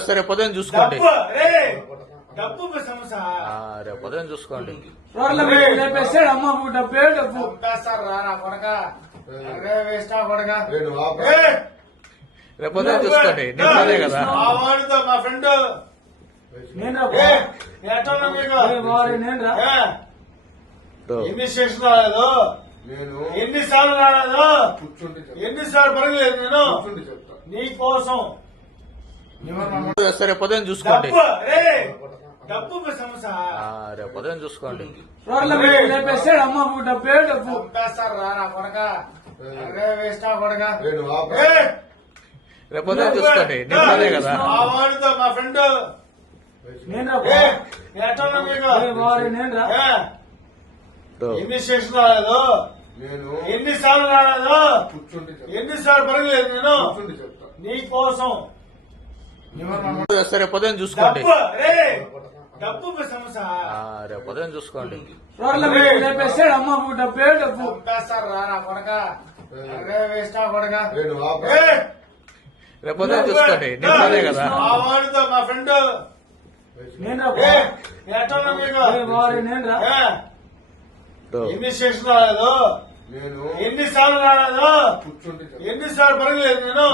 సరే ఉదయం చూసుకోండి. డబ్బు సమస్య. రేపు ఉదయం చూసుకోండి. అమ్మ డబ్బే డబ్బు. రేపు ఉదయం చూసుకోండి. నిన్ననే కదా. మా ఫ్రెండ్. ఎన్ని స్టేషన్ రాలేదు నేను ఎన్ని సార్లు రాలేదు? కూర్చుంటే చెప్తా. ఎన్ని సార్లు పరగలేదు నేను నీ కోసం సరే ఉదయం చూసుకోండి. డబ్బు రేపు ఉదయం చూసుకోండి. అమ్మ డబ్బే డబ్బు. రేపు ఉదయం చూసుకోండి. నిన్ననే కదా. మా వాడితో మా ఫ్రెండ్. ఎన్ని స్టేషన్ రాలేదు నేను ఎన్ని సార్లు రాలేదు? కూర్చుంటే చెప్తా. ఎన్ని సార్లు పరగలేదు నేను? నీ కోసం. సరే ఉదయం చూసుకోండి. రేపు ఉదయం చూసుకోండి. రోడ్ల మీద లేపేసాడు అమ్మ డబ్బే డబ్బు? రేపు ఉదయం చూసుకోండి. నిన్ననే కదా. మా వాడితో మా ఫ్రెండ్. ఎన్ని స్టేషన్ రాలేదు నేను ఎన్ని సార్లు రాలేదు? కూర్చుంటే చెప్తా. ఎన్ని సార్లు పరగలేదు నేను?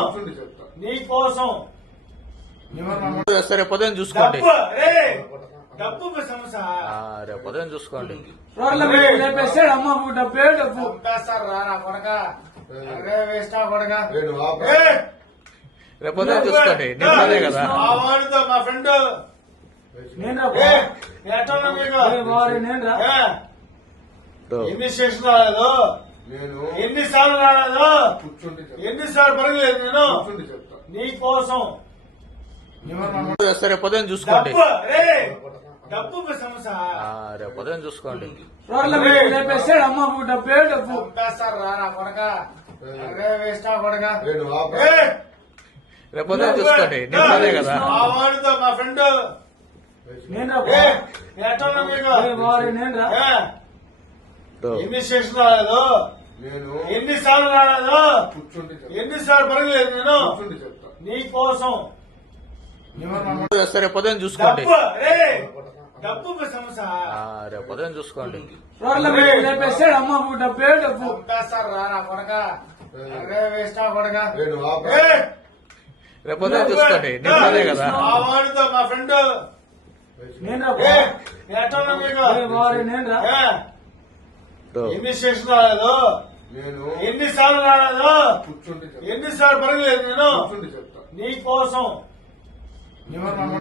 నీ కోసం ఉదయం చూసుకోండి. డబ్బు సమస్య. రేపు ఉదయం చూసుకోండి. డబ్బే ఏ, రేపు ఉదయం చూసుకోండి. నిన్ననే కదా. మా వాడితో మా ఫ్రెండ్. ఎన్ని రాలేదు నేను ఎన్ని సార్లు రాలేదు? కూర్చుంటే చెప్తా. ఎన్ని సార్లు పరగలేదు నేను నీ కోసం. సరే ఉదయం చూసుకోండి. డబ్బు సమస్య. రేపు ఉదయం చూసుకోండి. డబ్బే డబ్బు. రేపు ఉదయం చూసుకోండి. నిన్ననే కదా. మా వాడితో మా ఫ్రెండ్. ఎన్ని స్టేషన్ రాలేదు నేను ఎన్ని సార్లు రాలేదు? కూర్చుంటే చెప్తా. ఎన్ని సార్లు పరగలేదు నేను నీ కోసం. సరే ఉదయం చూసుకోండి. డబ్బు రే డబ్బు సమస్య. ఆ, రేపు ఉదయం చూసుకోండి. అమ్మ డబ్బే డబ్బు. నా నేను చూసుకోండి. నిన్ననే కదా. మా వాడితో మా ఫ్రెండ్. నేను నేను. ఎన్ని స్టేషన్ రాలేదు? నేను ఎన్ని సార్లు రాలేదు? కూర్చుంటే చెప్తా. ఎన్ని సార్లు పరగలేదు నేను కూర్చుంటే చెప్తా నీ కోసం